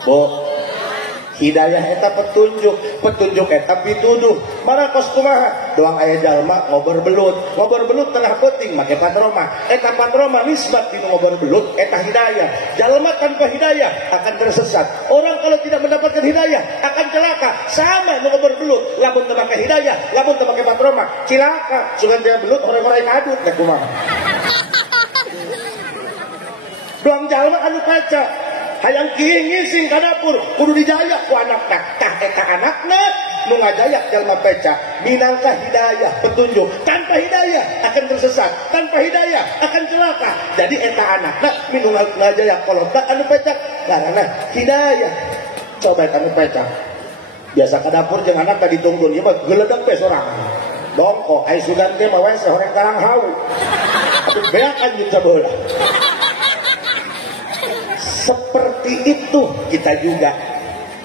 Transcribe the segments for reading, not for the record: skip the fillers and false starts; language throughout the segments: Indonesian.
Bu, hidayah eta petunjuk eta pituduh. Marakos kumaha doang aya jalma ngobrol belut tengah penting make patroma. Eta patroma nisbat dinu ngobrol belut eta hidayah. Jalma tanpa hidayah akan tersesat. Orang kalau tidak mendapatkan hidayah akan celaka. Sama ngobrol belut, lamun teu make hidayah, lamun teu make patroma, cilaka. Sugan dia belut orang-orang kadut teh kumaha. Doang jalma anu kaca hayang ngising ka dapur kudu dijayak ku anakna. Tah eta anakna nu ngajayak jalma peca minangka hidayah petunjuk. Tanpa hidayah akan tersesat, tanpa hidayah akan celaka. Jadi eta anakna minu ngajayak kolotna anu peca karena hidayah. Coba anu peca biasa ka dapur jeung anak tadi ditungtun ieu mah geuleudeg pe sorang. Dongko ai sugan teh mah we sahoreng karang hau. Atuh beak anjeun sabeula. Seperti itu kita juga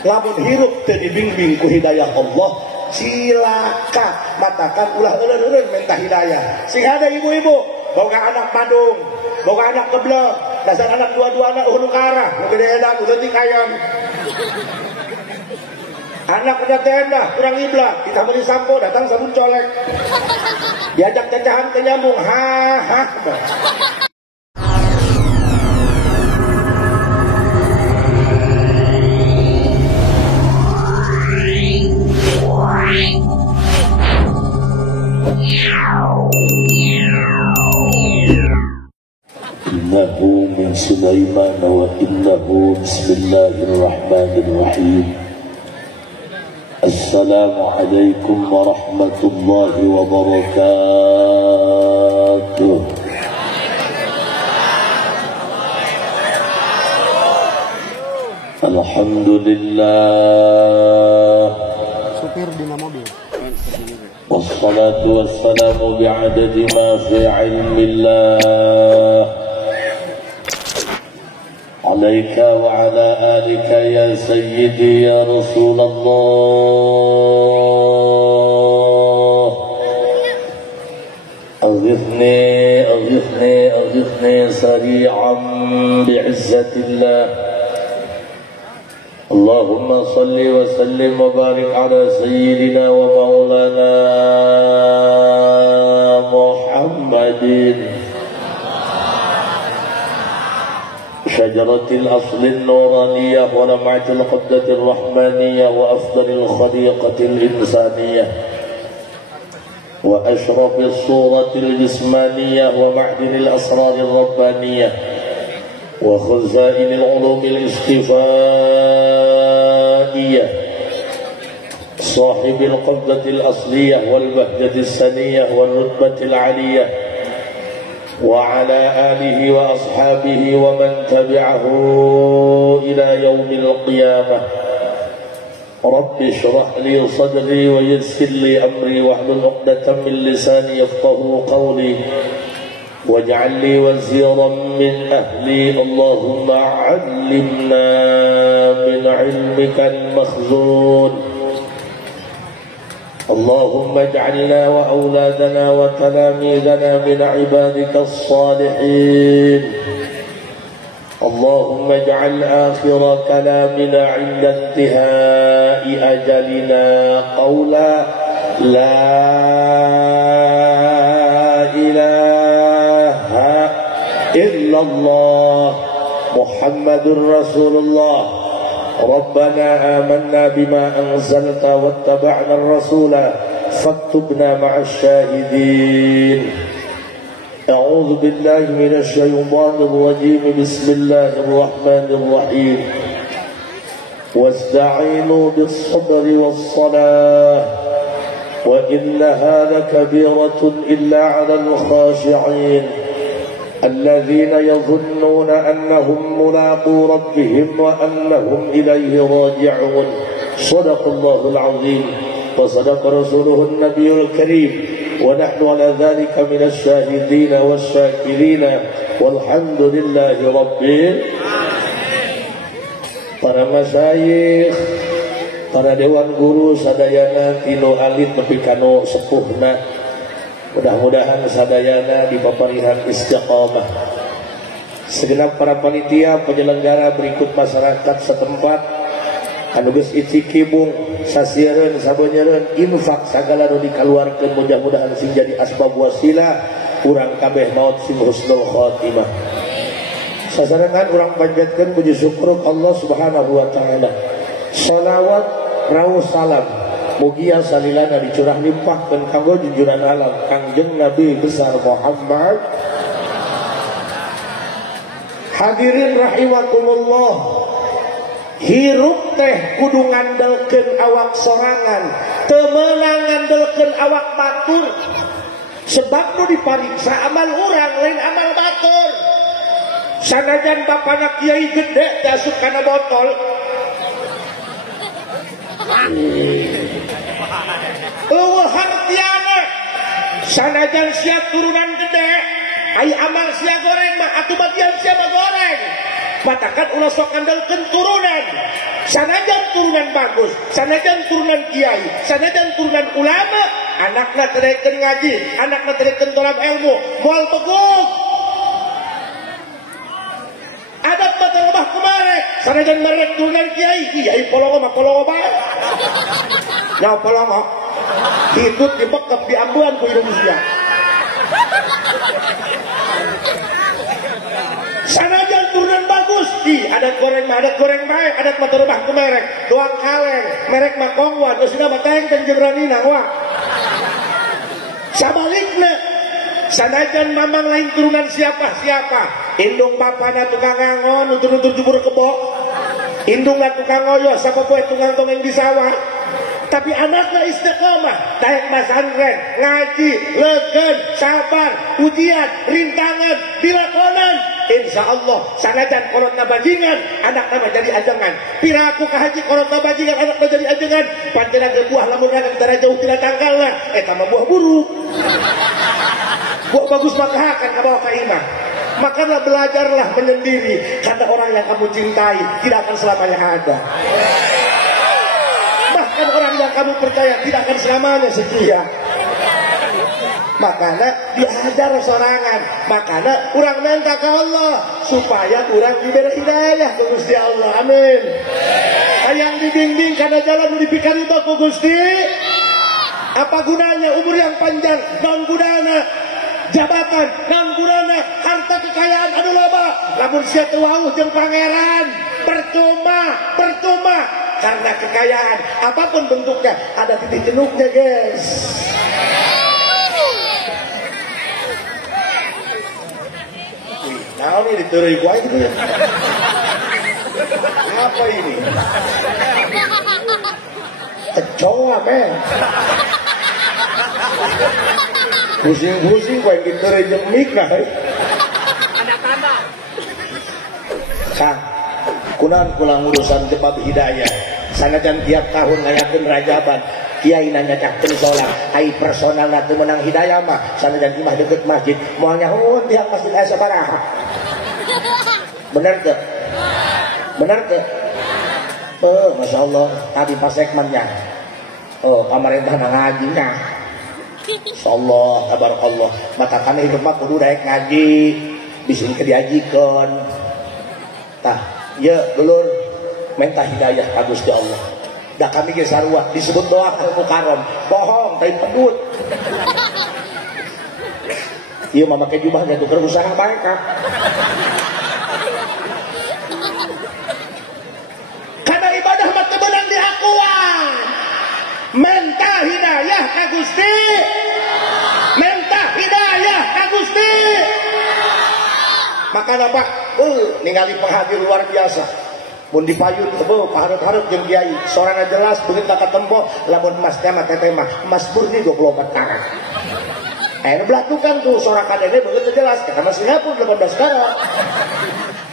lamun hirup teu dibimbing ku hidayah Allah cilaka. Matakan ulah euleun-euleun minta hidayah. Sing ada ibu-ibu boga anak Bandung, boga anak keblek, dasar anak dua-duana nu karah, nu gede edan, nu leutik ayam. Anak kena tenda, kurang iblah, ditamani sampo, datang sabun colek. Diajak cacahan teu nyambung, ha. Innahu min Sulaiman wa innahu bismillahirrahmanirrahim. Assalamualaikum warahmatullahi wabarakatuh. Alhamdulillah. Supir di mobil. Wassalatu wassalamu bi'adadi ma fi ilmillah alaika wa ala alika ya sayyidi ya Rasulullah. Aghithni sari'an bi'izzatillah. Allahumma salli wa sallim wa barik ala sayyidina wa maulana Muhammadin syajaratil aslin nuraniyah wa lam'atil qaddatir rahmaniyah wa afdalil khaliqatil insaniyah wa ashrafis suratil jismaniyah wa ma'dinil asrarir rabbaniyah wa khazainil ulumil istifaiyah sahibil qabdatil asliyah wal bahjatis saniyah wal rutbatil aliyah wa ala alihi wa ashabihi wa man tabi'ahu ila yaumil qiyamah. Rabbi shrah li sadri wa yassir li amri wahlul 'uqdatam min lisani yafqahu qawli waj'al li waziran min ahli. Allahumma 'allimna min 'ilmika al-makhzun. Allahumma ij'alna wa awladana wa talamidana min 'ibadika as-salihin. Allahumma ij'al akhira kalamina 'inda intihai ajalina qawla la ilaha illallah Muhammadur Rasulullah. ربنا آمنا بما أنزلت واتبعنا الرسول فاكتبنا مع الشاهدين. أعوذ بالله من الشيطان الرجيم. بسم الله الرحمن الرحيم. واستعينوا بالصبر والصلاة وإنها لكبيرة إلا على الخاشعين الذين يظنون أنهم ملاقو ربهم وأنهم إليه راجعون. صدق الله العظيم وصدق رسوله النبي الكريم ونحن على ذلك من الشاهدين والشاكرين والحمد لله رب العالمين. Para masyayikh, para dewan guru sadayana tinu alit nepi kanu sepuhna, mudah-mudahan sadayana dipaparihan istiqamah segenap para panitia penyelenggara berikut masyarakat setempat anu geus icikibung sasiereun sabonyereun infak sagala nu dikaluarkeun mudah-mudahan sing jadi asbab wasilah urang kabeh maot sing husnul khotimah. Sasarangan urang panjatkeun puji syukur Allah Subhanahu wa taala. Shalawat rawuh salam mugia salilana dicurah limpahkeun kanggo junjungan alam Kangjeng Nabi besar Muhammad. Hadirin rahimakumullah, hirup teh kudu ngandelkeun awak sorangan, teu meunang ngandelkeun awak batur. Sebab nu dipariksa amal urang lain amal batur. Sanajan bapana kiai gede teh asup kana botol. Eueuh hartiana sanajan sia turunan gede, ai amal sia goreng mah atuh bagian sia mah goreng. Matakan ulah sok ngandelkeun turunan. Sanajan turunan bagus, sanajan turunan kiai, sanajan turunan ulama, anakna terekeun ngaji, anakna terekeun tolab ilmu, moal beguk. Adat mata robah kumarek, sanajan merek turunan kiai, kiai polongo mah polongo bae. Nyawa polongo, hitut dibekep diambuan ku Indonesia. Sanajan turunan bagus, adat goreng mah adat goreng bae, adat mata robah kumarek, doang kaleng, merek mah kongwan, usina mah tengteng jebranina wah. Sabalikna, sanajan mamang lain turunan siapa-siapa, indung bapana tukang ngangon, nutur-nutur jubur kebo, indungna tukang ngoyo, sapa poe tukang tongeng di sawah. Tapi anaknya istiqomah, daek masantren, ngaji, leukeun, sabar, ujian, rintangan, dilakonan. Insya Allah, sanajan korotna bajingan, anakna mah jadi ajengan. Piraku ka haji korotna bajingan, anakna jadi ajengan. Panjenengan ge buah lamun ragang tara jauh tina tanggalna, eta mah buah buruk. Buah bagus mah kahakan ka bawa ka imah. Makanya belajarlah menyendiri, karena orang yang kamu cintai tidak akan selamanya ada. Bahkan orang yang kamu percaya tidak akan selamanya setia. Makanya diajar sorangan, makanya orang minta ke Allah supaya orang diberi hidayah ke Gusti Allah. Amin. Hayang dibimbing karena jalan dipikari itu ku Gusti. Apa gunanya umur yang panjang? Non gunana jabatan, non gunana harta kekayaan anu loba. Lamun sia teu wauh jeung pangeran, percuma. Karena kekayaan apapun bentuknya ada titik jenuhnya, guys. Nah ini diterai gua gitu ya. Apa ini? Kecoa men. Pusing-pusing gua yang diterai jemik nah. Ada tambah. Kang, kunaon kula urusan jebab hidayah. Sanajan tiap tahun ngayakeun rajaban. Kiai nanya cakkeun salat, ai personalna teu meunang hidayah mah, sanajan imah deukeut masjid, moal nyahoon tiap masjid aya sabaraha. Bener teu? Bener teu? Masya Allah, tadi pas segmennya. Pamarentah ngajinya. Insyaallah, tabarakallah. Mata kana hidup mah kudu daek ngaji, bisin ke diajikeun. Tah, ye dulur minta hidayah ka Gusti Allah. Dah kami ge sarua disebut doa al-mukarram. Bohong, tapi pedut. Ieu mah make jubahnya tuh keur usaha bae ka. Karena ibadah mah teu beunang diakuan. Minta hidayah ka Gusti. Minta hidayah ka Gusti. Makana Pak, ningali penghadir luar biasa. Mun dipayun teu pahareup-hareup jeung kiai, sorana jelas beungeut ka tempo, lamun emas teh mah teteh mah emas murni 24 karat. Aya nu belatukan tuh sora kadene beungeut jelas, eta mah Singapura 18 karat.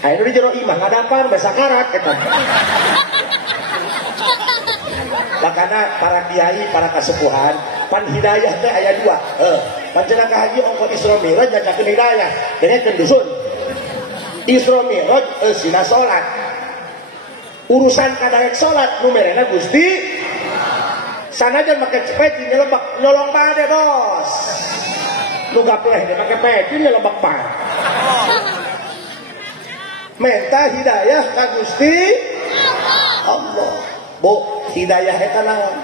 Aya nu di jero imah ngadapan basa karat eta. Makana para kiai, para kasepuhan, pan hidayah teh aya dua. Panjenengan ka haji ongko Isra Mi'raj nyacakeun hidayah, dengekeun dusun. Isra Mi'raj sina salat. Urusan kadaek salat numerena Gusti sanajan make peci nyelebak nyolong bade bos nu gapleh teh make peci nyelebak bade Minta hidayah ka Gusti Allah. Bu, hidayah eta naon?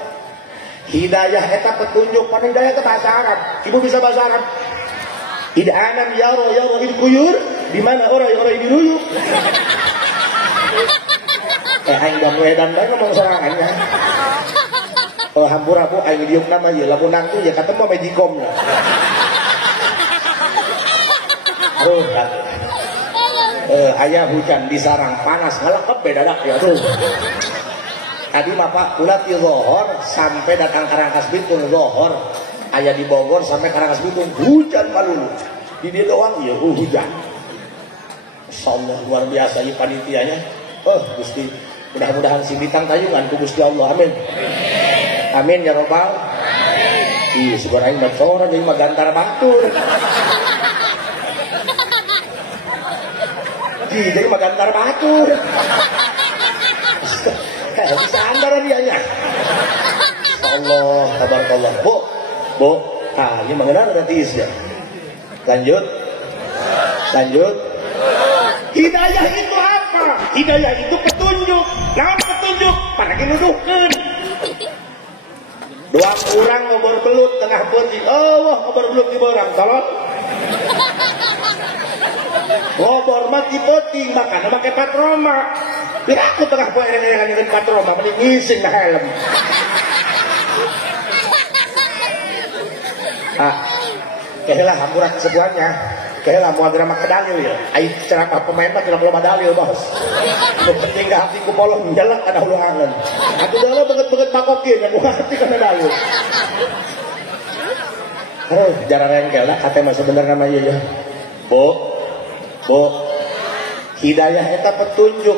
Hidayah eta petunjuk. Pan hidayah itu bahasa Arab. Ibu bisa bahasa Arab? Id'anan yaro kuyur. Di mana orang diruyuk. Aing bang wedan bae ngomong sorangannya. Oh hampura bu aing diuk nama ye lamun nangtu ya ketemu Magicom lah. Oh, ayah hujan di sarang panas ngelekep beda dak ya tuh. Tadi Bapak ulat di Zohor sampai datang Karangkas Bitung Zohor. Ayah di Bogor sampai Karangkas Bitung hujan malulu. Di dia doang ya hujan. Insyaallah luar biasa ya panitianya. Gusti, mudah-mudahan si Bintang tayungan ku Gusti Allah. Amin. Amin ya robbal. Ih, sebar aing mah soran deui mah gantar batur. Jadi mah gantar batur. Bisa andaran dianya. Allah, tabarakallah. Bu. Ini mengenal berarti ya. Lanjut. Hidayah itu apa? Hidayah itu petunjuk. Nah, petunjuk pada nuduhkeun. Dua orang ngobor belut tengah peuting. Allah ngobor belut di borang tolong. Ngobor mati peuting makana make patroma. Aku tengah poe dengan patroma mending ngising dah helm. Kehelah hampura kesebuannya. Kehelah mau agar mak dalil ya. Ai ceramah pemain mah tidak belum dalil bos. Penting gak hati ku polong jalak ada huluangan. Aku dulu banget pakokin aku hati kana dalil. Jarang rengkel lah kata mah sebenarnya mah ieu ya. Bu. Hidayah eta petunjuk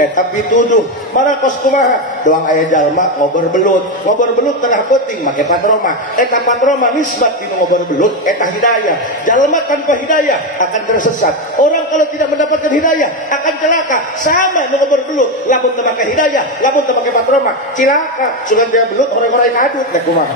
eta pituduh. Marakos kumaha? Doang aya jalma ngobor belut tengah peuting make patroma. Eta patroma nisbat dinu ngobor belut eta hidayah. Jalma tanpa hidayah akan tersesat. Orang kalau tidak mendapatkan hidayah akan celaka. Sama nu ngobor belut, lamun teu make hidayah, lamun teu make patroma, cilaka. Sugan dia belut horeng-horeng kadut teh kumaha.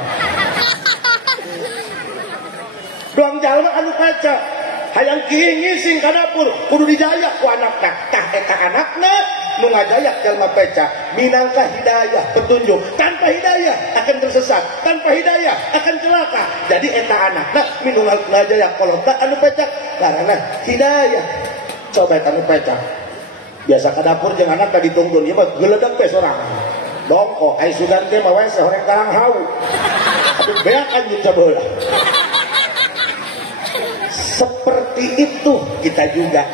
Doang jalma anu kaca hayang kieu ngising ka dapur kudu dijayak ku anakna. Tah eta anakna nu ngajayak jalma peca minangka hidayah petunjuk. Tanpa hidayah akan tersesat, tanpa hidayah akan celaka. Jadi eta anakna minu ngajayak kolota anu peca karena hidayah. Coba eta anu peca biasa ka dapur jeung anak tadi ditungtun ieu mah geuleudeg we sorangan. Dongko ai sugan teh mah we horeng karang hau. Atuh beak anjeun sabeula. Seperti itu kita juga.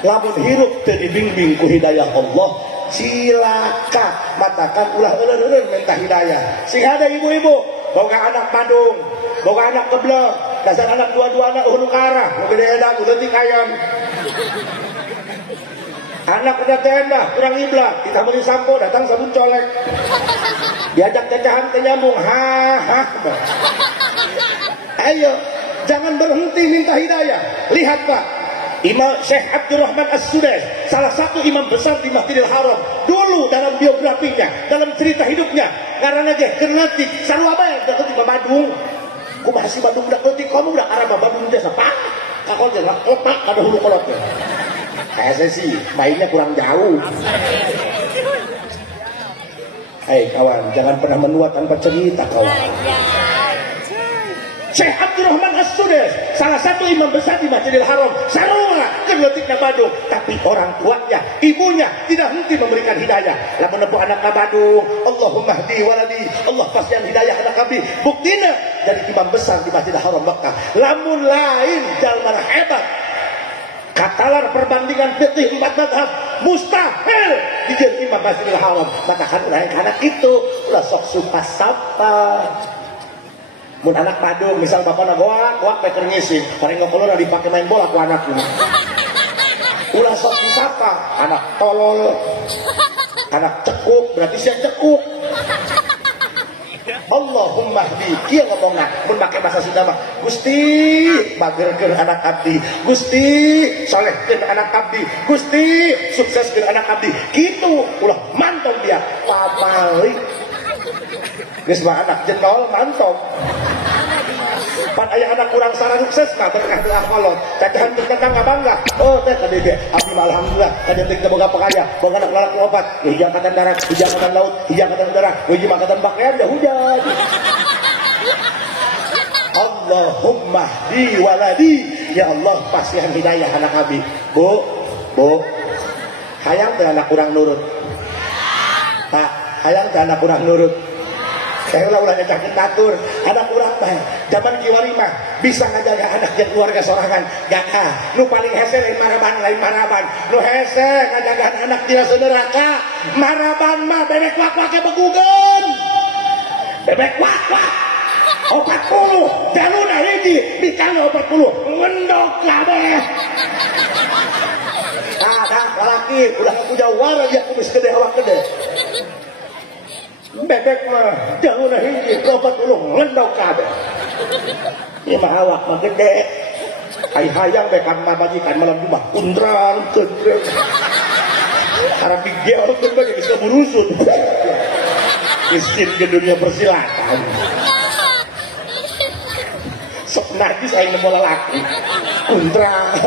Lamun hirup teu dibimbing ku hidayah Allah, cilaka. Matakan ulah euleun-euleun minta hidayah. Sing ada ibu-ibu boga anak Badung, boga anak keblek, dasar anak dua-duana hulu karah, nu gede edan leutik ayam. Anak udah tenda, kurang iblah, ditambahin sampo, datang sabun colek. Diajak cacahan teh nyambung, Ayo, jangan berhenti minta hidayah. Lihat Pak, Imam Syekh Abdurrahman As-Sudais, salah satu imam besar di Masjidil Haram. Dulu dalam biografinya, dalam cerita hidupnya, karena dia kenatik, sarua bae da ketik Badung. Ku masih Badung da ketik kamu da arah Badung jasa Pak. Kakol jeung otak kada hulu kolot. Saya sih mainnya kurang jauh. Hei kawan, jangan pernah menua tanpa cerita kawan. Syekh Abdurrahman As-Sudais, salah satu imam besar di Masjidil Haram, sarua keuleutikna Badung, tapi orang tuanya, ibunya tidak henti memberikan hidayah. Lamun nepo anak ka Badung, Allahumma hdi waladi, Allah pasian hidayah anak abdi. Buktina jadi imam besar di Masjidil Haram Makkah. Lamun lain jalma hebat, katalar perbandingan fikih 4 mazhab mustahil dijieun imam Masjidil Haram. Maka anak itu ulah sok supas sapa. Mun anak Badung, misal bapana goak peker ngisi, paling ngokolona dipake main bola ku anaknya. Ulah sok disapa, anak tolol, anak cekuk, berarti sia cekuk. Allahumma hdi, kieu ngomongna, mun make bahasa Sunda mah, Gusti bageurkeun anak abdi, Gusti solehkeun anak abdi, Gusti sukseskeun anak abdi. Kitu ulah mantap dia, pamalik. Geus mah anak jendol mantap. pan aya anak kurang sarang sukses mah berkah doa kolot cacahan tetangga nggak bangga oh teh tadi dia abdi mah alhamdulillah tadi teh boga pakaya boga anak lalaki obat hiji angkatan darat hiji angkatan laut hiji angkatan udara hiji angkatan pakaian ya hujan Allahumma di waladi ya Allah pasihan hidayah anak abi bu hayang teh anak kurang nurut pak hayang teh anak kurang nurut saya ulah nyacakin tatur anak kurang mah zaman kiwari mah bisa ngajaga anak jeung keluarga sorangan gak nu paling hese lain maraban nu hese ngajaga anak dina neraka maraban mah bebek wak-wak begugeun bebek wak-wak 40 jaluna hiji dikali 40 ngendok kabeh lalaki udah punya wara ya kumis gede awak gede bebek mah jaluna hiji 40 ngendok kabeh ieu mah awak mah gede hayang bekan mah majikan malam Jumat kundrang cendreng harap digeolkeun bagi bisa burusut miskin ke dunia persilatan sok najis aing nemu lalaki kundrang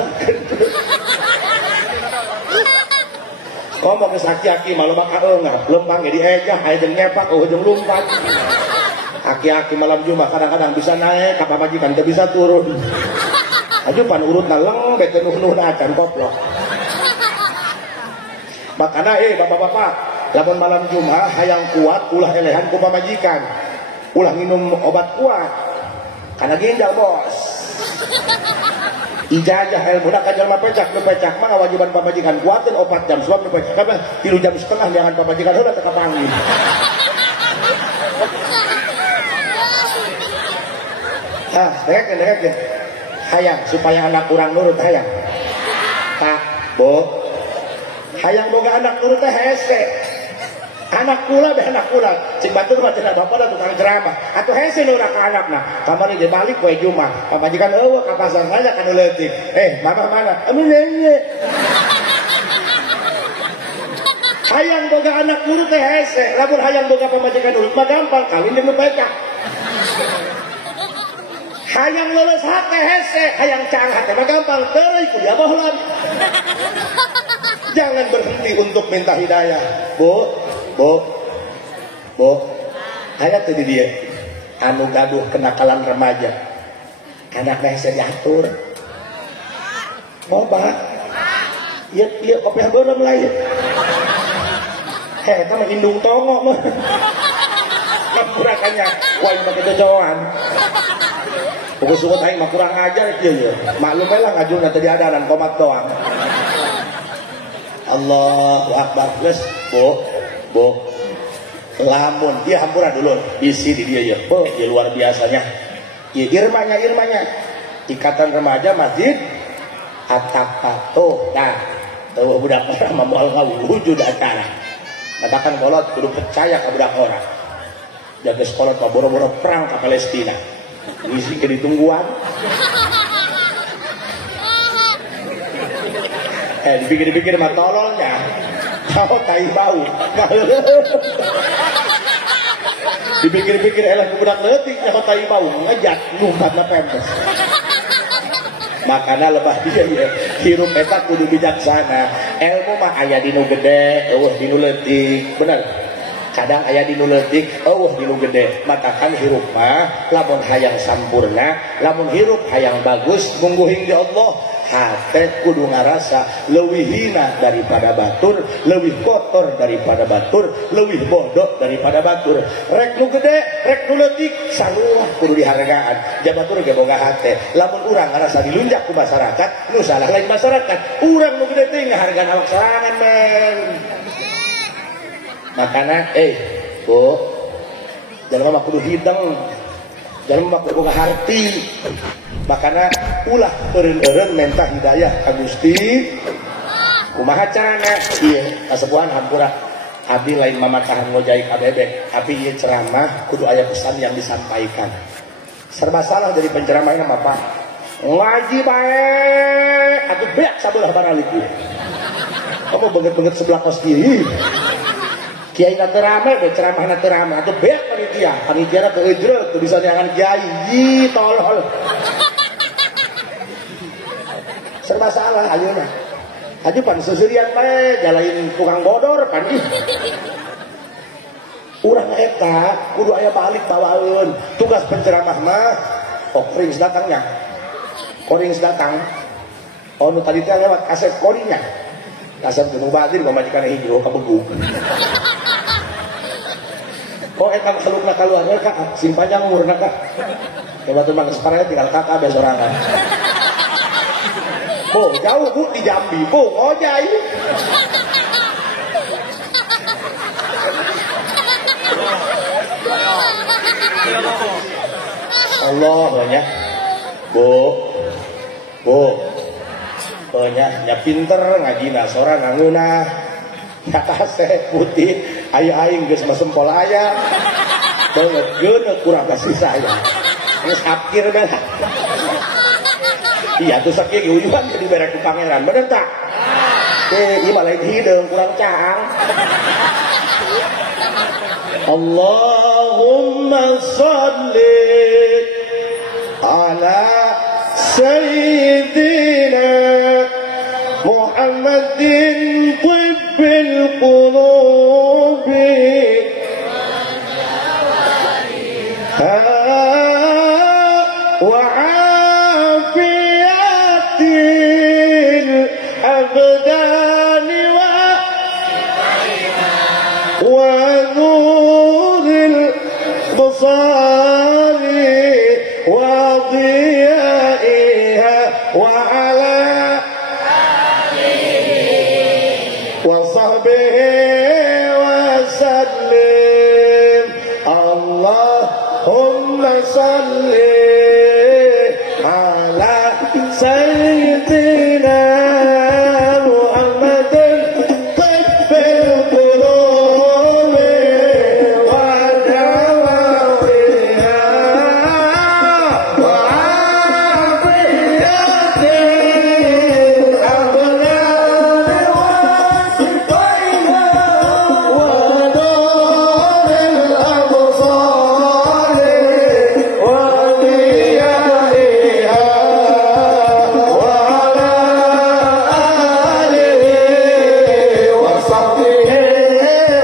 ngomong ke aki-aki malu maka enggak lempang di ejah aya jeung nyepak jeung lumpat aki-aki malam Jumat kadang-kadang bisa naik ka pamajikan teu bisa turun aju pan urutna leng bete nuhna acan koplok makana bapak-bapak lamun malam Jumat hayang kuat ulah elehan ku pamajikan ulah minum obat kuat karena ginjal bos ijazah ilmu nak jalma pecak mah wajiban pamajikan kuatin 4 jam sebab pecak apa 3 jam setengah jangan pamajikan heula teu kapanggih dengekeun hayang supaya anak kurang nurut hayang Pak Bu hayang boga anak nurut teh hese anak kula beh anak kula cik batur mah cenah bapak da tukang ceramah atuh hese nu ka anakna kamari ge balik poe Jumat pamajikan eueuh ka pasar saja kana leutik mana amin neye hayang boga anak nurut teh hese lamun hayang boga pamajikan nurut mah gampang kawin jeung nu pecah hayang lulus hate hese hayang canghat mah gampang teuing kuliah bohlan jangan berhenti untuk minta hidayah Bu, aya teh di dieu anu gaduh kenakalan remaja. Anak hese diatur. Moba. Ieu kopeh beureum lain. Eta mah indung tongo mah. Kapurakannya, wah make jojoan. Pokok suku aing mah kurang ajar ieu. Maklum we lah ngajulna teh di adanan komat doang. Allahu Akbar. Geus, Bu, lamun dia hampura dulu isi di dia ya, ya luar biasanya. Ya irmanya ikatan remaja masjid Atapato. Nah, tuh budak orang mamual ngawujud acara. Katakan kolot kudu percaya ke budak orang. Jaga kolot mah boro-boro perang ke Palestina. Isi ke ditungguan. Dipikir-pikir mah tololnya. Kau tai bau. Dipikir-pikir elah budak leutik nya tai bau ngejak ngumpatna pempes. Makana lebah dia ya. Hirup eta kudu bijaksana. Ilmu mah aya di nu gede, eueuh di nu leutik. Bener. Kadang aya di nu leutik, eueuh di nu gede. Matakan hirup mah lamun hayang sampurna, lamun hirup hayang bagus, mungguhing di Allah. Hate kudu ngarasa leuwih hina daripada batur, leuwih kotor daripada batur, leuwih bodoh daripada batur. Rek nu gede, rek nu leutik, saluah kudu dihargaan. Jabatur ge boga hate. Lamun urang ngarasa dilunjak ku masyarakat, nu salah lain masyarakat. Urang nu gede teh ngahargaan awak sorangan men. Makana Bu, jangan mah kudu hideng. Jangan mah kudu boga harti. Makanya ulah eureun-eureun minta hidayah ka Gusti. Kumaha carana? Ieu kasepuhan hampura abdi lain mamatahan ngojai ka bebek, tapi ieu ceramah kudu aya pesan yang disampaikan. Serba salah dari penceramahna mah Pak. Ngaji bae atuh beak sabelah baralik ieu. Kamu banget-banget sebelah kos ieu. kiai na rame deh ceramah na rame atuh beak panitia na keudreuk teu bisa neangan kiai yi tolol serba salah ayeuna aju pan susurian bae jalain tukang bodor pan ih urang eta kudu aya balik bawaeun tugas penceramah mah korings datangnya oh nu tadi teh lewat kaset koringnya kaset nu badir pamajikan hijau kabegu oh eta kelukna kaluarga Kak simpanjang umurna Kak coba tuh mah separahnya tinggal kakak ada sorangan Bu jauh Bu di Jambi Bu ngojai Allah banyak Bu banyak pinter ngaji nasora nanguna kata saya putih ayah aing geus masempol aya banget geuna kurang kasih saya geus apkir mah iya tuh sakieu uyuhan jadi berek ku pangeran bener tak ieu mah lain hideung kurang caang Allahumma shalli ala sayyidina Muhammadin tibbil qulubi wa afiyatil abdani wa nuril basari wa diyaiha wa ala wa sahbihi wa sallim Allahumma salli ala sayyidina Muhammadin tibbil qulubi wa dawa'iha wa afiyatil abdani wa sifaiha wa nuril absari wa diyaiha wa ala alihi wa sahbihi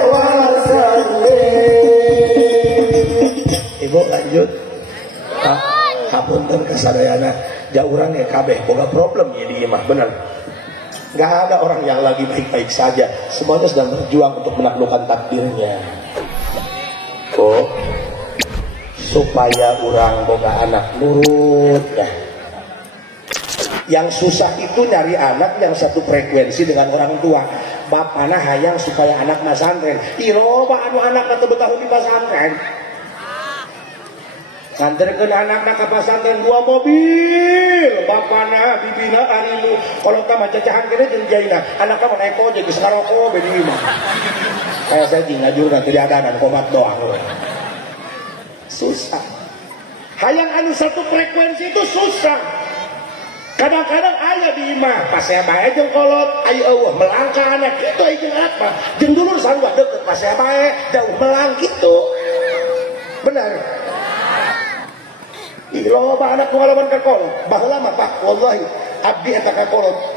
wa sallim. Ibu lanjut. Hapunten kasadayana jauran ya kabeh boga problem ya di imah bener. Gak ada orang yang lagi baik-baik saja. Semuanya sedang berjuang untuk menaklukkan takdirnya. Oh, supaya orang boga anak nurut ya. Yang susah itu nyari anak yang satu frekuensi dengan orang tua. Bapana hayang supaya anak masantren. Iroba anu anak teu betah di pasantren. Nganterkeun anakna ka pasantren 2 mobil. Bapana bibina ari nu kolot mah cacahan kene jeung jaina. Anakna mah naik ojek geus ngaroko be di imah. Kayak saya ngajurna teu diadanan komat doang. Susah. Hayang anu satu frekuensi itu susah. Kadang-kadang aya di imah pas saya bae jeung kolot ayo eueuh melangkah anak kitu aya jeung apa jeung dulur sarua deukeut pas saya bae jauh melang kitu benar loba anak pengalaman ka kolot baheula mah Pak wallahi abdi eta ka kolot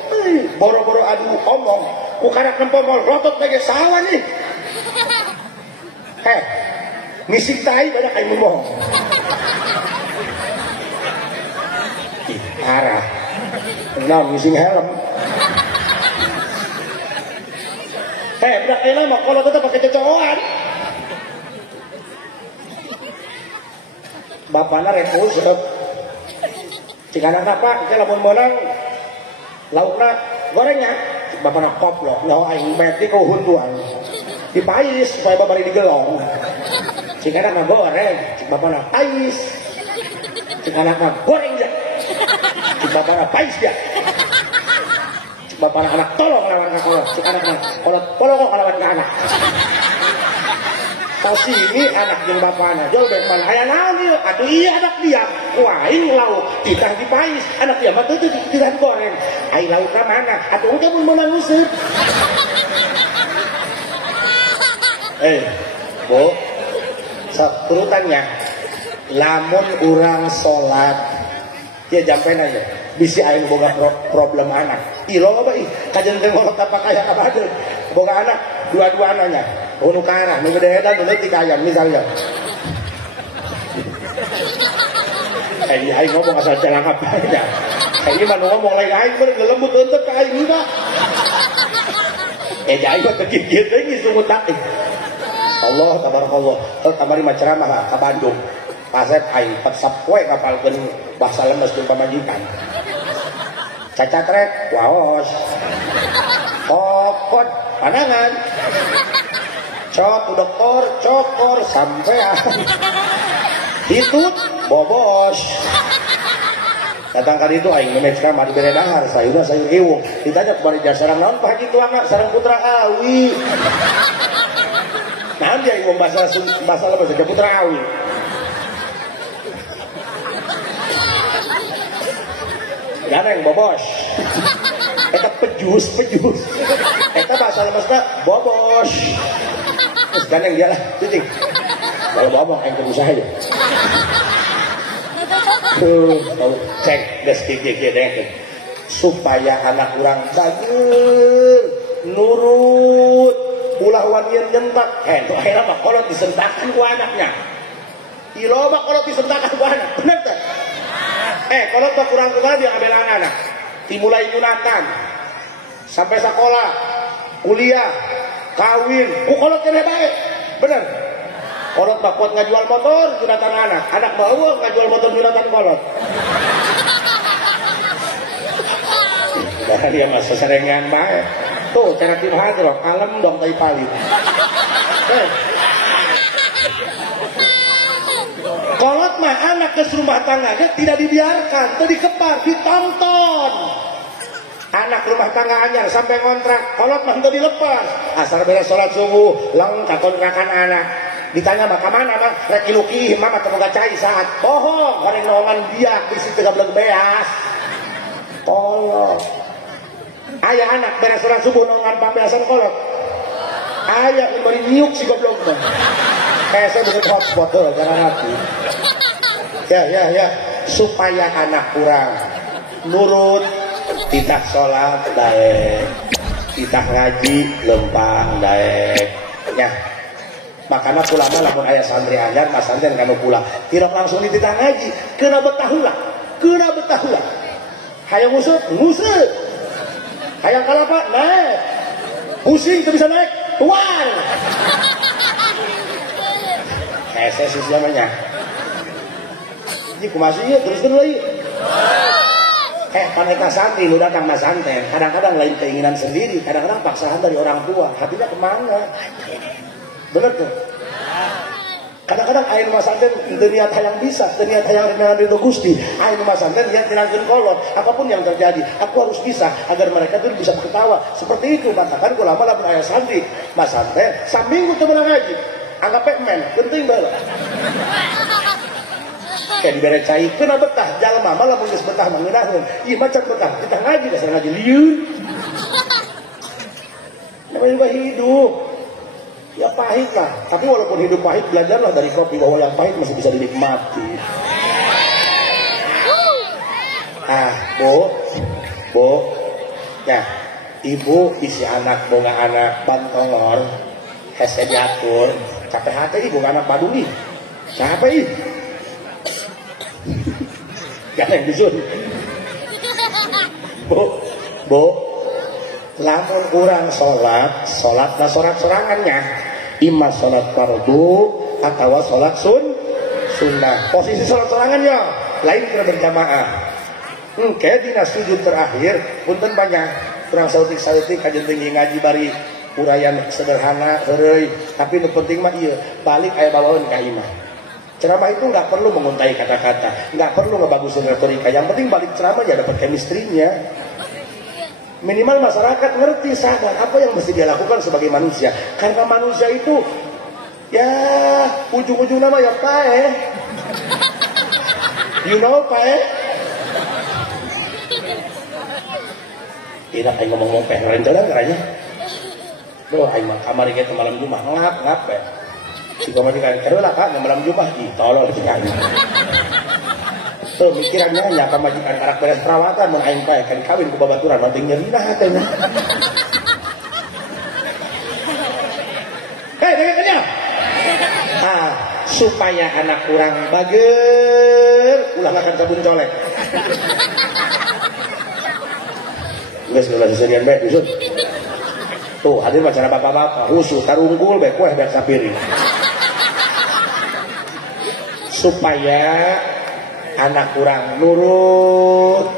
boro-boro adu omong ku kana kempomol rotot bage sawa nih misik tai banyak aing ngomong parah nah ngising helm budak enak mah kalau tetap pakai cocokan bapaknya rekus jika anak apa kita lamun menang laukna gorengnya bapaknya koplok lo aing beti kau hunduan dipais supaya babari digelong jika anak goreng bapaknya pais jika anak goreng ya bapaknya pais ya bapaknya anak tolong lawan kolot si anak kolot polong lawan anak pasti ini anak jeung bapaknya jol bek man aya naon ieu atuh iya anak dia kuaing lauk ditang dipais anak dia mah teu ditang goreng ai laukna mana atuh teh mun meunang useup Bu, turutannya lamun urang sholat ya jampen aja bisi aing boga problem anak ilo apa ih kajen ngolot apa kayak apa aja boga anak dua-dua anaknya nu karah nu gede dan nu leutik ayam misalnya aing ngomong asal celang apa aja aing mah ngomong lain aing bener lembut eunteu ka aing enggak aing mah kekit deui sumut tak Allah tabarakallah kamari mah ceramah ka Bandung pasep aing pesap we kapalkeun bahasa lemes jeung pamajikan cacatret waos kokot panangan cok dokter cokor sampean hitut bobos datang kali itu aing ngemek ceramah di bere dahar sayurna sayur iwung ditanya kemarin jasarang naon Pak Haji tuangna sareng putra awi nah dia iwung bahasa lemes jeung putra awi ganeng bobos eta pejus eta bahasa lemesna bobos terus ganeng dia lah titik kalau bobos yang berusaha aja cek gas gede supaya anak orang bager nurut ulah wanian nyentak itu akhirnya mah kalau disentakan ku anaknya ilo mah kalau disentakan ku anak bener tak kalau tak kurang-kurang dia ngambil anak dimulai nyunatan sampai sekolah kuliah kawin kalau kena baik bener kolot tak kuat ngajual motor nyunatan anak bawa ngajual motor nyunatan kolot bahkan dia masa serengan baik tuh cara tim hadroh alam dong tai palit kolot mah anak ke rumah tangganya tidak dibiarkan, itu dikepar, ditonton. Anak rumah tangga anyar sampai kontrak, kolot mah itu dilepas. Asal beres sholat subuh, lengkap kontrakan anak. Ditanya mah kemana mah? Rek iluki, mama temuga cai saat. Bohong, karena nongan dia di situ gak belum beas. Kolot. Ayah anak beres sholat subuh nongan pambeasan kolot. Ayah memberi niuk si goblok mah. Saya bukan hotspot tuh, jangan hati. Ya, supaya anak kurang nurut, kita sholat daek, kita ngaji lempang daek. Ya, makanya pulangnya lamun ayah santri anyar, mas santri kanu pulang, tidak langsung dititah ngaji, kena betahula. Hayang ngusut, hayang kalapa naik, pusing itu bisa naik, tuan. Saya sih namanya. Ini kumasihnya terus lagi. Paneka santri lu datang mas santen. Kadang-kadang lain keinginan sendiri, kadang-kadang paksaan dari orang tua. Hatinya kemana? Bener tuh. Kadang-kadang air mas santen niat hayang bisa, niat hayang renangan ridho Gusti. Air mas santen niat dirangkeun kolot. Apapun yang terjadi, aku harus bisa agar mereka itu bisa ketawa. Seperti itu katakan ulama lamun aya santri, mas santen saminggu teu meunang ngaji. Anggap men, penting banget. Kayak dibere cai, kena betah, jalma malah mun geus betah mangeunaheun. Ieu macam betah, kita ngaji dasar ngaji lieur. Namanya juga hidup. Ya pahit lah, tapi walaupun hidup pahit, belajarlah dari kopi bahwa yang pahit masih bisa dinikmati. Bu, ya, ibu isi anak boga anak bantongor, hese diatur. Capek hati ibu anak paduli capek gak yang disun bu lamun kurang sholat nah sorangannya imma sholat fardu atau sholat sunnah posisi sholat sorangannya lain kena berjamaah kayak dina sujud terakhir punten banyak kurang sautik kajian tinggi ngaji bari urayan sederhana, heureuy, tapi nu penting mah ieu, balik aya bawaeun ka imah. Ceramah itu nggak perlu menguntai kata-kata, nggak perlu ngebagusin retorika. Yang penting balik ceramah ya dapat chemistry-nya. Minimal masyarakat ngerti sadar apa yang mesti dia lakukan sebagai manusia. Karena manusia itu ya ujung-ujung nama ya pae. You know pae? Tidak kayak ngomong-ngomong pengen jalan caranya. Doh aing mah kamari ge malam Jumat ngap we. Si kamari kan keur lah Kak malam Jumat ih tolol si aing. Tuh mikirannya nya ka majikan karak beres perawatan mun aing pae kan kawin ku babaturan mah teh nyerina hatenya. Dengarnya. Supaya anak kurang bager, ulah makan sabun colek. Geus geus seserian bae usut. Tuh, hadir acara bapak-bapak, husu tarunggul bae kueh bae sapiring. Supaya anak kurang nurut.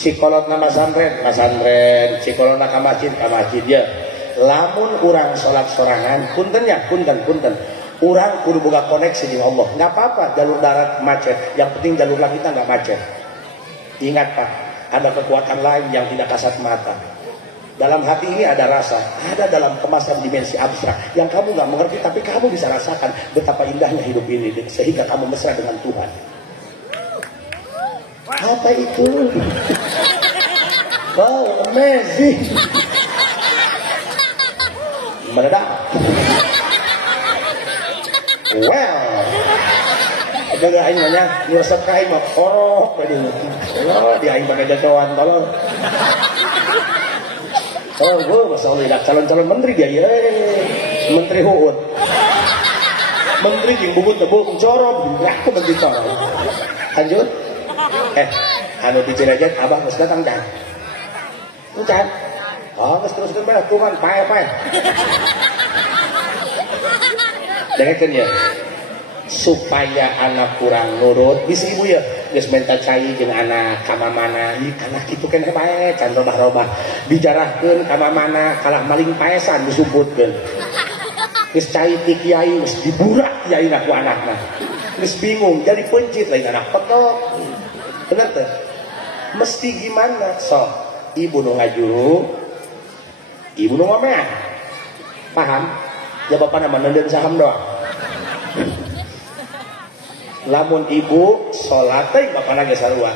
Cikolot nama santren, cikolot ka masjid ya. Lamun urang sholat sorangan, punten urang kudu boga koneksi dengan Allah. Nggak apa-apa jalur darat macet, yang penting jalur langit kita nggak macet. Ingat Pak, ada kekuatan lain yang tidak kasat mata. Dalam hati ini ada rasa, ada dalam kemasan dimensi abstrak yang kamu nggak mengerti, tapi kamu bisa rasakan betapa indahnya hidup ini sehingga kamu mesra dengan Tuhan. Apa itu? Wow, amazing. Meledak. Well, ada aing nanya, nyosep ka aing mah korok tadi. Oh, di aing pada jagoan tolong. Oh, gue masalah calon-calon menteri dia ya. Menteri Huud. Menteri jeung bubut tebul corong, aku menteri corong. Lanjut. Anu di Cilacap abah geus datang can. Can. Oh, terus belah Tuhan pae. Dengarkan ya, supaya anak kurang nurut, bisa ibu ya, geus minta cai jeung anak kamamana, ih kana kitu keneh bae, can robah-robah, dijarahkeun kamamana, kalah maling paesan disumputkeun. Geus cai ti kiai, geus diburak kiaina ku anakna. Geus bingung, jadi pencit lain anak petok. Bener teh? Mesti gimana? So, ibu nu ngajuru, ibu nu ngomeh. Paham? Ya bapak nama nenden saham doang. Lamun ibu sholat teh bapak nage sarua.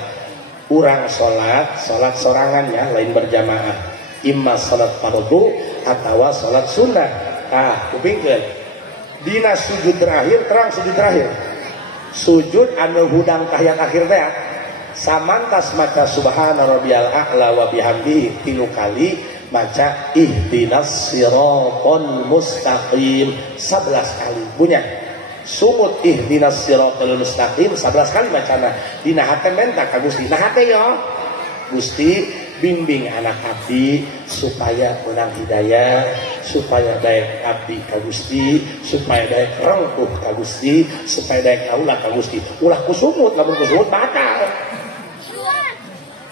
Urang sholat sorangannya lain berjamaah. Imma sholat fardu atawa sholat sunnah. Kupingkeun. Dina sujud terakhir terang sujud terakhir. Sujud anu hudang kahayat akhir teh samantas maca subhana rabbiyal a'la wa bihamdihi 3 kali, maca ihdinas siratal mustaqim 11 kali. Punya sumut ihdinas siratal mustaqim 11 kali macana. Dina hate menta ka Gusti. Nah hate yo Gusti bimbing anak abdi supaya menang hidayah, supaya daek abdi ka Gusti, supaya daek rengkuh ka Gusti, supaya daek kaulah ka Gusti. Ulah kusumut, lamun kusumut batal.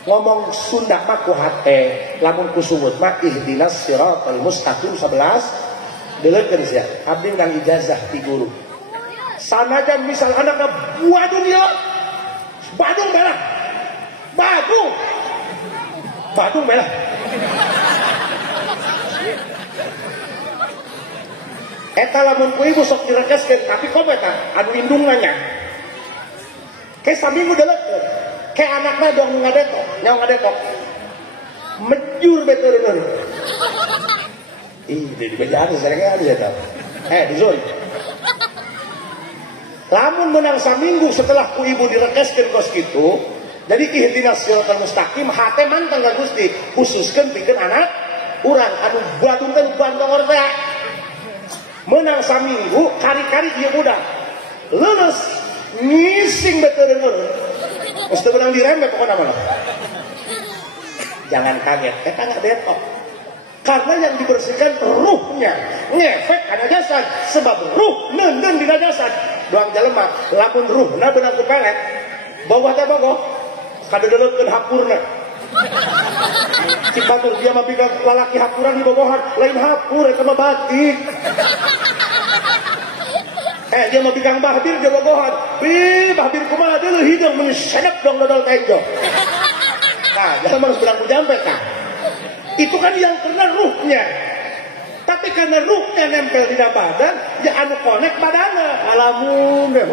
Ngomong Sunda mah ku hate, lamun kusumut mah ihdinas siratal mustaqim 11. Deulekeun sia, abdi nang ijazah ti guru. Sanajan misal anakna Badung ya. Badung belah. Badung belah. Eta lamun ku ibu sok diregeskeun, tapi kobe eta anu indungannya. Ke saminggu deulekeun. Ke anakna dong ngadetok, nyawa ngadetok. Mejur betul-betul. Ih, di bejaan serengnya ada eta. Dizul. Lamun menang saminggu setelah ku ibu diregeskeun kos kitu, jadi ihdinas siratal mustaqim hate manteng ka Gusti, khususkeun pikeun anak urang anu Badung teh bantongor teh. Menang saminggu kari-kari ieu budak. Lulus ngising betul-betul. Mesti menang dirembet pokoknya mana. Jangan kaget, eta nggak detok. Karena yang dibersihkan ruhnya, ngefek kana jasad. Sebab ruh nendeng dina jasad. Doang jalema, lamun ruhna beunang ku pelet, bawah teh bogoh, kadeuleukkeun hapurna. Cik batur dia mah biga lalaki hapuran di bogohan, lain hapur eta mah batik. Dia mah bigang bahdir di bogohan. Bahdir kumaha deuleuh hideung mun sedep dong dodol tenjo. Nah, jangan harus bilang ku jampe kan. Itu kan yang kena ruhnya. Tapi karena ruhnya nempel di badan, ya anu konek badannya. Alamun deh,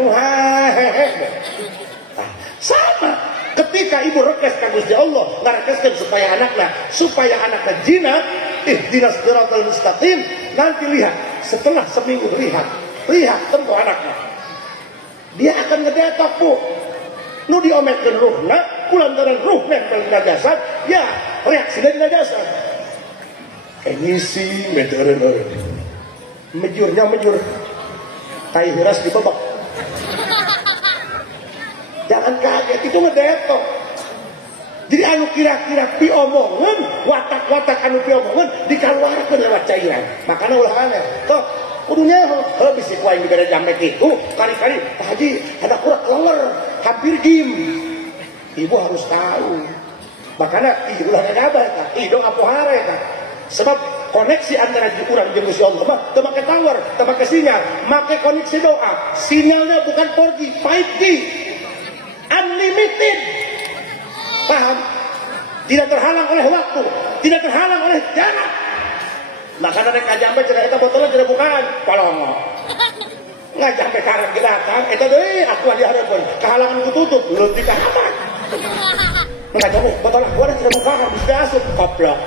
sama. Ketika ibu rekes ka Gusti Allah, ngarekeskeun supaya anaknya jinak, ihdinas siratal mustaqim, nanti lihat setelah seminggu, lihat tentu anaknya dia akan ngedetok bu, nu diometkeun ruhna kulantaran ruh nempel dina jasad, ya reaksi dina jasad ngisi mejeureun mejur tai hiras dibebek. Jangan kaget, itu ngedetok. Jadi anu kira-kira piomongan, watak-watak anu piomongan dikaluarkeun lewat cairan. Makana ulah aneh. Toh kudunya bisi ku aing dibere jamek itu, kali-kali Pak Haji ada kurang leler, hampir gim. Ibu harus tahu. Makana ulah ngagabah eta, dong apohare eta. Sebab koneksi antara urang jeung Gusti Allah mah teu make tower, teu make sinyal, make koneksi doa. Sinyalnya bukan 4G, 5G. Unlimited. Paham? Tidak terhalang oleh waktu, tidak terhalang oleh jarak. Makanya rek ngajampe cenah eta botolna cenah bukaan, palongo. Ngajampe karang ke datang, eta deui aku di hareupeun, kahalangan ku tutup, leutik ka apa? Ngajampe botolna gua cenah bukaan, bisa asup goblok.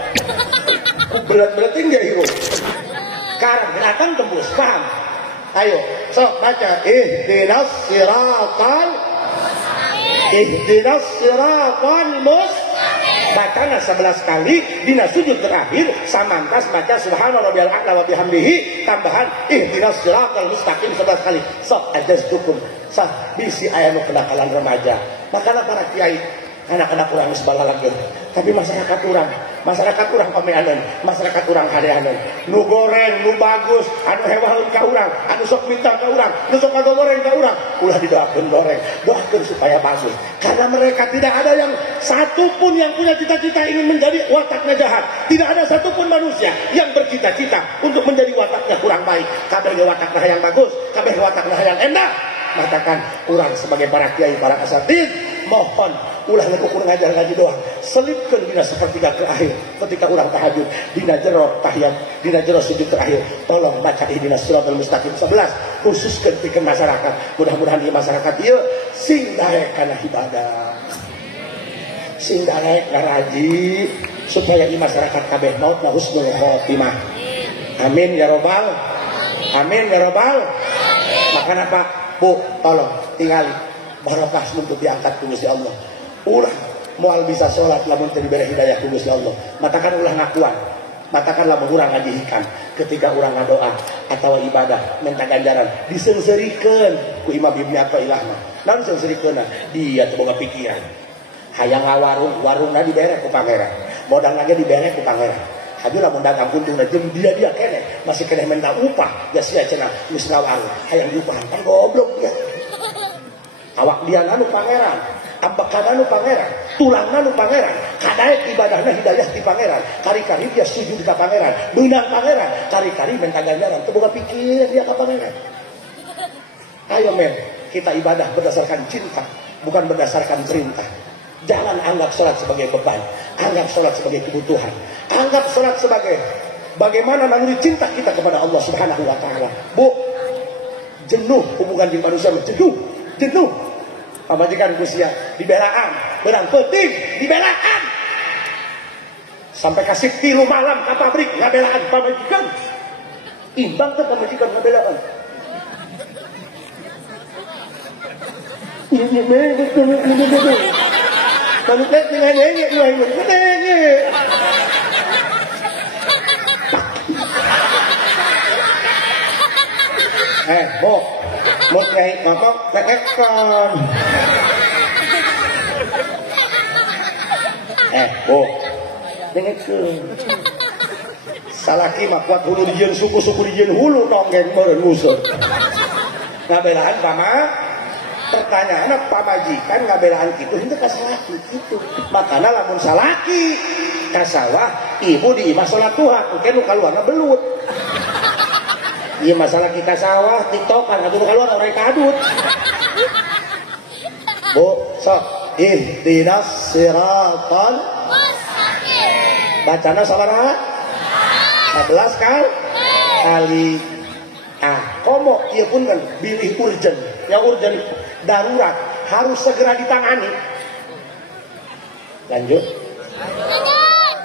Ku belet-beletin dia hirup. Karang datang tembus, paham? Ayo, sok baca ihdinas siratal mustaqim. Bacana 11 kali dina sujud terakhir samangkas baca subhana rabbiyal a'la wa bihamdihi tambahan ihdinas siratal mustaqim 11 kali. Sok ajas dukun. Sah bisi aya nu kenakalan remaja. Makana para kiai anak-anak urang geus balalageuh. Tapi masyarakat urang pameanan, masyarakat urang hadeanan. Nu goreng, nu bagus, anu hewaheun ka urang, anu sok minta ka urang, nu sok ngagoreng ka urang, ulah didoakeun goreng, doakeun supaya bagus. Karena mereka tidak ada yang satu pun yang punya cita-cita ingin menjadi wataknya jahat. Tidak ada satu pun manusia yang bercita-cita untuk menjadi wataknya kurang baik. Kabeh watakna yang bagus, kabeh watakna yang endah. Matakan urang sebagai para kiai, para asatid, mohon ulah ngukur ngajar ngaji doang, selipkeun dina sepertiga terakhir ketika urang tahajud dina jero tahiyat, dina jero sujud terakhir, tolong baca ihdinas siratal mustaqim 11 khususkeun pikeun masyarakat. Mudah-mudahan di masyarakat ieu sing daek kana ibadah, sing daek ngaraji supaya di masyarakat kabeh mautna husnul khotimah. Amin ya robbal, amin ya robbal. Makana Pak Bu, tolong tinggali barokah untuk diangkat ku Gusti Allah. Ulah moal bisa sholat lamun teu dibere hidayah ku Gusti Allah. Matakan ulah ngakuan. Matakan lamun urang ngajihkan ketika urang ngadoa atawa ibadah minta ganjaran diseungseureikeun ku imam ibnu athaillah. Naon seungseureikeunna? Dia teu boga pikiran. Hayang ngawarung, warungna dibere ku pangeran. Modal lagi dibere ku pangeran. Haji lamun dagang kuntungna jeung dia keneh masih keneh minta upah, ya sia cenah geus ngawarung hayang diupahan kan goblok dia. Awak dia anu pangeran, ambekan anu pangeran, tulang anu pangeran, kadaek ibadahna hidayah di pangeran, kari-kari dia sujud ka pangeran, beunang pangeran, kari-kari minta ganjaran, teu boga pikir dia ka pangeran. Ayo men, kita ibadah berdasarkan cinta, bukan berdasarkan perintah. Jangan anggap sholat sebagai beban, anggap sholat sebagai kebutuhan, anggap sholat sebagai bagaimana naluri cinta kita kepada Allah Subhanahu wa Ta'ala. Bu, jenuh hubungan di manusia, jenuh. Pamajikan kusia dibelaan, berang penting dibelaan. Sampai kasih 3 malam ke pabrik ngabelaan pamajikan. Imbang tuh pamajikan ngabelaan. Manusia dengan nyanyi, Bu, mau nyai ngomong, pekekon. Bu, dengekeun. Salaki mah kuat hulu dijieun suku-suku dijieun hulu nonggeng meureun musuh. Ngabelaan pama. Pertanyaannya pamajikan ngabelaan kitu henteu ka salaki kitu. Makana lamun salaki ka sawah ibu di imah salat duha engke nu kaluarna belut. Ieu masalah kita sawah tiktokan atuh nu kaluar urang kadut. Bu, sok ihdinas siratal mustaqim. Bacana sabaraha? 11 kali. Komo ieu pun kan bilih urgen. Yang urgen darurat harus segera ditangani. Lanjut.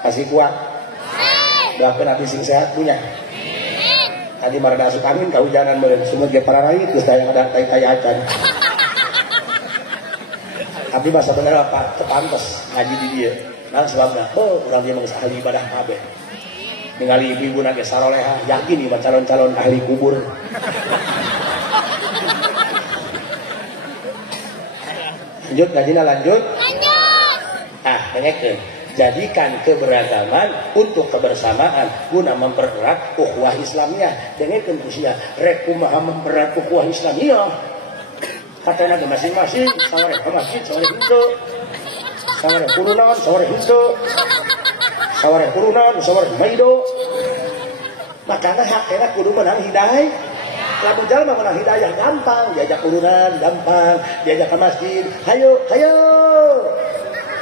Kasih kuat. doakeun abdi sing sehat punya. Tadi marada asup angin kahujanan meureun sumur ge para rai geus dayang ada tai-tai acan. Abdi masa bener apa tepantes ngaji di dieu. Nah sebabna urang dia mah ahli ibadah kabeh. Ningali ibu-ibu nage saroleha yakin ieu calon-calon ahli kubur. Lanjut ngajina lanjut. Dengekeun. Jadikan keberagaman untuk kebersamaan guna mempererat ukhuwah Islamiyah. Dengekeun kusia rek kumaha mempererat ukhuwah Islamiyah. Katana ge masing-masing sawareh ka masjid sawareh henteu. Sawareh kurunan sawareh henteu. Sawareh kurunan sawareh maido. Makana hakena kudu menang hidayah. Lamun jalma menang hidayah gampang, diajak kurunan gampang, diajak ke masjid. Hayo, hayo.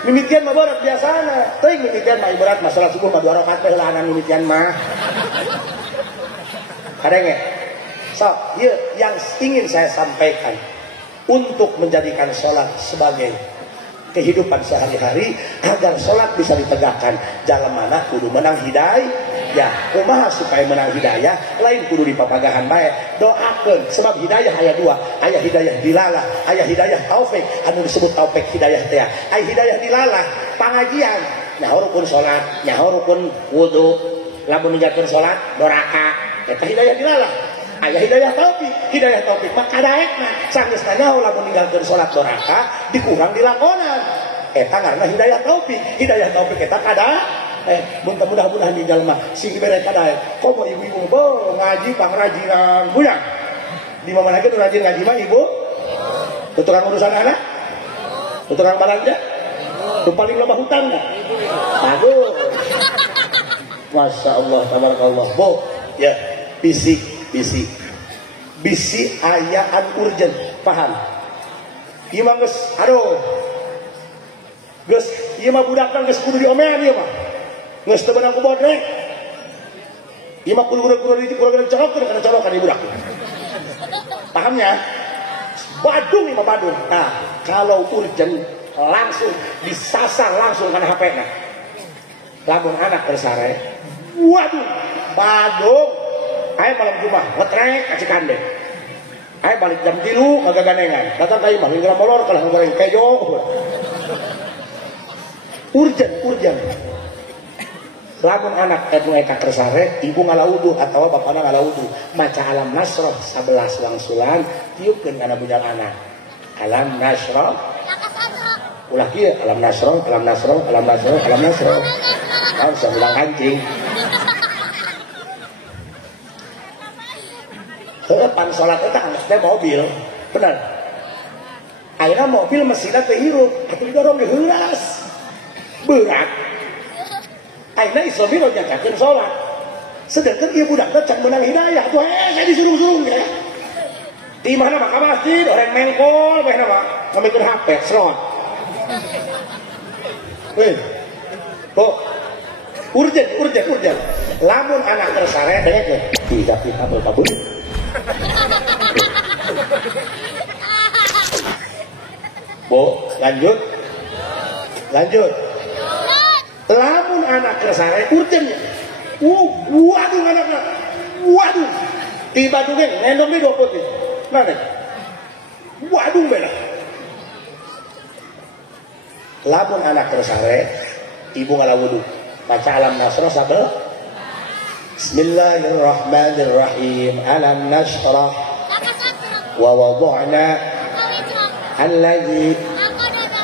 Mimitian mah berat biasana. Teuing mimitian mah ibarat masalah subuh mah 2 rakaat teh heulanan mimitian mah. Kadenge. So, ieu yang ingin saya sampaikan untuk menjadikan sholat sebagai kehidupan sehari-hari agar sholat bisa ditegakkan. Jalan mana kudu menang hidayah. Ya, kumaha supaya menang hidayah lain kudu dipapagahan bae. Doakeun sebab hidayah aya 2, aya hidayah dilalah, aya hidayah taufik. Anu disebut taufik hidayah teh aya hidayah dilalah pangajian, nyaho rukun salat, nyaho rukun wudu, lamun ninggalkeun salat doraka eta hidayah dilalah. Aya hidayah taufik mah kadaekna sanggeusna nyaho lamun ninggalkeun salat doraka dikurang dilakonan eta ngaranna hidayah taufik eta kada mudah-mudahan di jalma sing bere kadaek komo ibu-ibu bo ngaji pangrajinan buya di mana lagi rajin ngaji mah ibu tukang urusan anak tukang belanja tu paling loba hutang enggak bagus Masya Allah tabarakallah bo ya bisi ayaan urgent paham ieu mah geus aduh geus ieu mah budak geus kudu diomean ieu mah geus teu beunang ku bodrek. Ieu mah kudu kurang colokeun kana colokan ieu budak. Pahamnya? Badung ieu mah badung. Nah, kalau urgent langsung disasar langsung kana HP-na. Lamun anak tersare. Waduh, badung. Aya malam Jumat ngetrek ka Cikande. Aya balik jam 3 ngagaganengan. Datang ka imah ngira molor kalah goreng kejo. Urgent. Lamun anak eka tersare, ibu ngalaudu atau bapana ngalaudu, maca alam nasroh 11 wangsulan, tiupkeun kana budal anak. Alam nasroh. Ulah kieu, alam nasroh. Tahu sebulan kancing. Pan salat eta teh mobil, bener. Ayeuna mobil mesinna teu hirup, atuh dorong diheulas. Berat. Aina Islami lo nyangkakeun salat. Sedangkan ieu budak teh can menang hidayah. Tuh saya disuruh-suruh ya. Di mana mah ka masjid orang mengkol we mah ngamikeun HP slot. Bo. Urgent. Lamun anak tersare dengekeun. Tidak kabel. Bo, lanjut. Lamun anak tersare urgent. Waduh anaknya. Waduh. Tiba tuh ngendong di 2 putih. Mana? Waduh beda. Lamun anak tersare, ibu ngalawudu. Baca alam nasrah sabel. Bismillahirrahmanirrahim. Alam nasrah. Wa wada'na. Alladhi.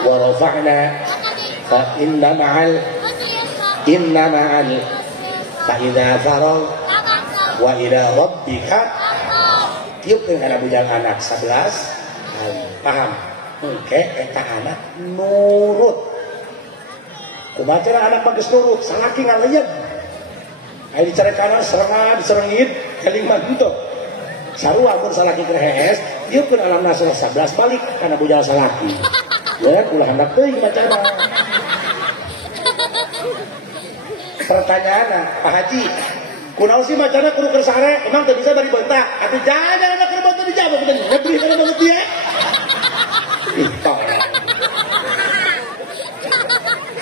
Wa rafa'na. Fa inna ma'al fa'idha farag wa ila rabbika tiupkeun kana bujang anak 11 paham engke eta anak nurut kumaha anak bagus nurut salaki ngaleuyeuh aya dicarekana serengan diserengit keling mah henteu sarua mun salaki kerehes tiupkeun alam nasrah 11 balik kana bujang salaki ya ulah hendak teuing bacana. Pertanyaan Pak Haji kunaon sih macana kudu kersare emang teu bisa dari bentak atuh jangan ada keur bentak dijawab bener ngebri kana banget dia ih parah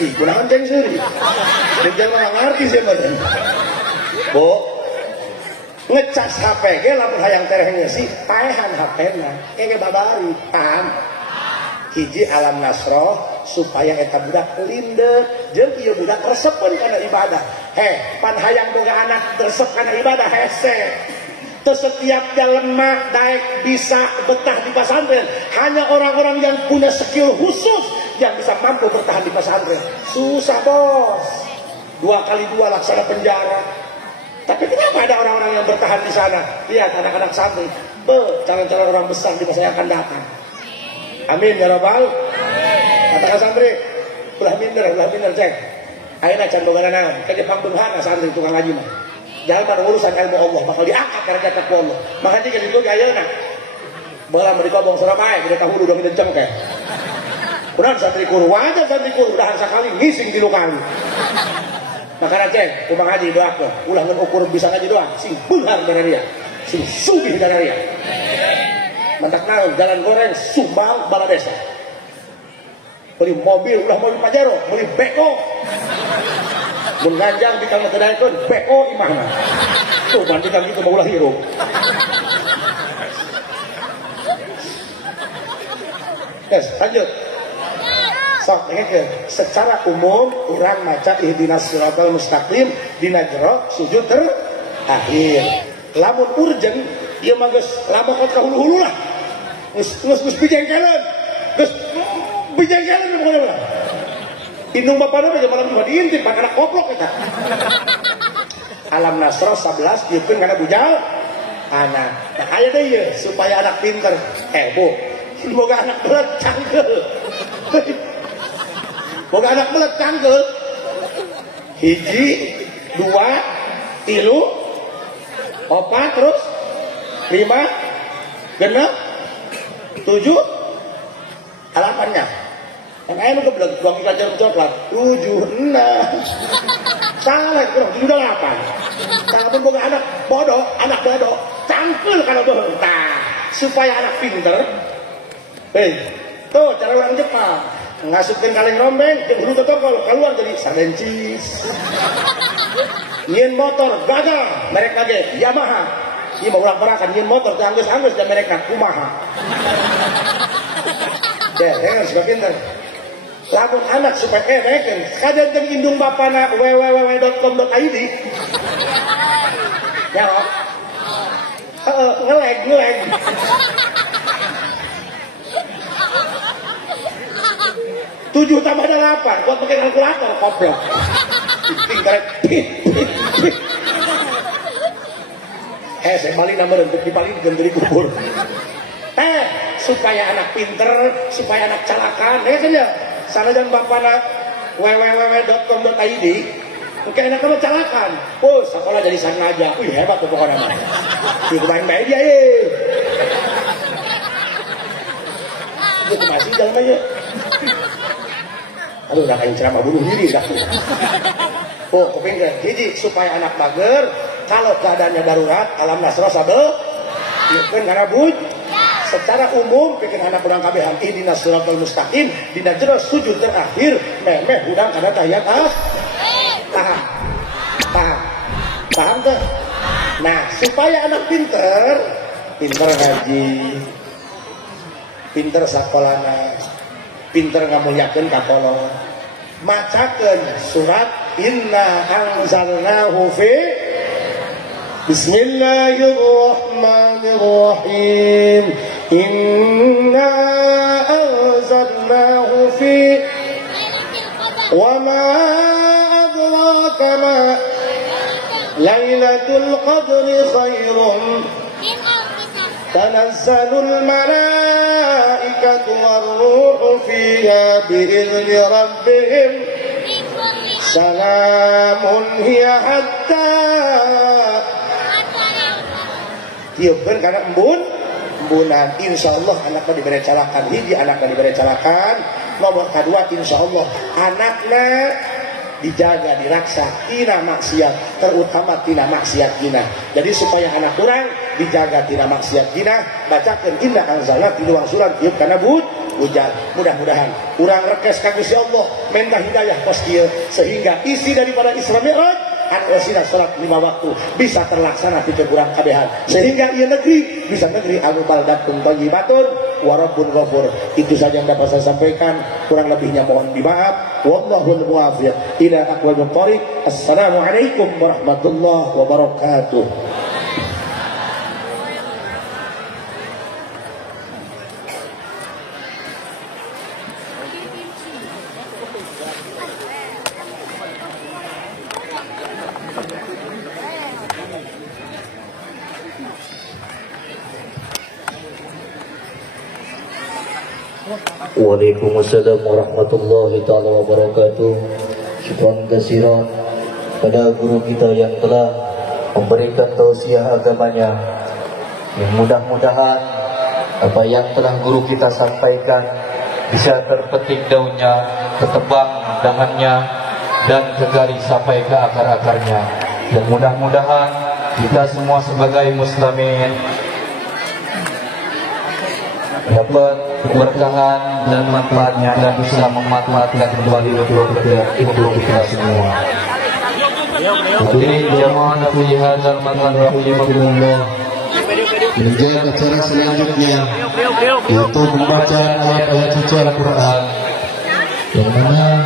ih kunaon ceng seuri jeung mah ngarti sih bener Bu, ngecas HP ge lamun hayang tereh ngeusi paehan HP-na ge babari paham. Hiji alam nasroh supaya eta budak lindeh jeung ieu budak resepen kana ibadah. Pan hayang boga anak resep kana ibadah hese. Teu setiap jalema daek bisa betah di pesantren. Hanya orang-orang yang punya skill khusus yang bisa mampu bertahan di pesantren. Susah bos. 2 kali 2 laksana penjara. Tapi kenapa ada orang-orang yang bertahan di sana? Lihat anak-anak santri, calon-calon orang besar di masa yang akan datang. Amin ya rabbal. Katakan santri, ulah minder cek. Ayeuna can boga naon, ke Jepang Tuhan santri tukang ngaji mah. Jangan urusan ilmu Allah bakal diangkat derajatna ku Allah. Maka jika ditu ge ayeuna. Baheula mah dikobong Surabaya, kita hulu dong denceng teh. Urang santri kudu wajar santri kudu dahar sakali ngising 3 kali. Makanya cek, kumang haji doakeun, ulah ngan ukur bisa ngaji doang, sing beunghar dararia, sing sugih dararia. Mantak naon jalan goreng Sumbang bala desa. Beli mobil, ulah mobil Pajero, beli beko. Mun ganjang dikal ngedaekeun beko imahna. Tuh bandingkan gitu mah ulah hirup. Yes, lanjut. Sok secara umum orang maca ihdinas siratal mustaqim dina jero sujud terakhir. Lamun urgen ieu mah geus lamakot ka hulu-hulu lah. Geus bijengkelan. Geus bijengkelan pokona lah. Indung bapana mah malam mah diintip pakana koplok eta. Alam Nasr 11 dieupkeun kana bujal anak. Nah aya deui ieu supaya anak pinter. Bu, boga anak berat cangkeul. Boga anak belet cangkeul. 1, 2, 3, 4 terus 5, 6, 7 halapannya. Yang ayam itu belet buang pelajaran coklat 7, 6. Salah kurang 7, 8. Salah pun boga anak bodoh, anak bodoh cangkeul kana bodoh. Supaya anak pinter. Tuh cara orang Jepang. Ngasupkeun kaleng rombeng jeung hulu totokol keluar jadi sadencis. Nyeun motor gagal merek lagi Yamaha. Ieu mah ulah barakan nyeun motor teh anggeus-anggeus dan mereka kumaha. Dengar suka pinter. Lamun anak supaya mereken kadanten indung bapana www.com.id. Ya. Ngeleg. 7 tambah 8 buat pakai kalkulator koplok. Saya balik nomor untuk dibalik genderi kubur. Supaya anak pinter, supaya anak calakan, ya kan ya. Sana jangan bapana www.com.id. Oke, anak kamu calakan. Sekolah jadi sana aja. Hebat tuh pokoknya mah. Itu main dia Itu masih jalan aja. Aduh, udah kayak ceramah bunuh diri dah. Kepingin hiji supaya anak mager kalau keadaannya darurat alam nasroh sabel kan karena secara umum bikin anak udang kabehan ihdinas siratal mustaqim dina jero sujud terakhir memeh udang kana tahiyat paham tuh. Nah supaya anak pinter ngaji, pinter sakolana, pinter ngamulyakeun ka kolot, macakeun surat inna anzalnahu fi bismillahirrahmanirrahim inna anzalnahu fi wa ma adraka ma lailatul qadri khairum tanazzalul malaikatu warruhu fiha bi'izni rabbihim salamun hiya hatta tiupkeun kana embunan insyaallah anakna dibere calakan hiji anakna dibere calakan nomor kedua insyaallah anakna dijaga diraksa tina maksiat terutama tina maksiat zina. Jadi supaya anak kurang dijaga tina maksiat zina bacakeun inna anzalna di luar surat tiup kana hujan. Mudah-mudahan urang rekes ka Gusti Allah minta hidayah pas kieu sehingga isi daripada Isra Mi'raj asina salat 5 waktu bisa terlaksana di kurang kabehan, sehingga ieu negeri bisa negeri anu baldatun thayyibatun wa rabbun ghafur. Itu saja yang dapat saya sampaikan, kurang lebihnya mohon dimaaf. Wallahul muwaffiq ila aqwamit thoriq. Assalamualaikum warahmatullahi wabarakatuh. Waalaikumsalam warahmatullahi ta'ala wabarakatuh. Syukran kasiran pada guru kita yang telah memberikan tausiah agamanya. Yang mudah-mudahan apa yang telah guru kita sampaikan bisa terpetik daunnya, ketebang dahannya, dan kegaris sampai ke akar-akarnya. Dan mudah-mudahan kita semua sebagai muslimin dapat keberkahan dan manfaatnya dan bisa memanfaatkan kembali untuk kita semua. Hadirin jamaah fi hadzal makan rahimakumullah. Menjaga acara selanjutnya yaitu membaca ayat-ayat suci Al-Quran, yang mana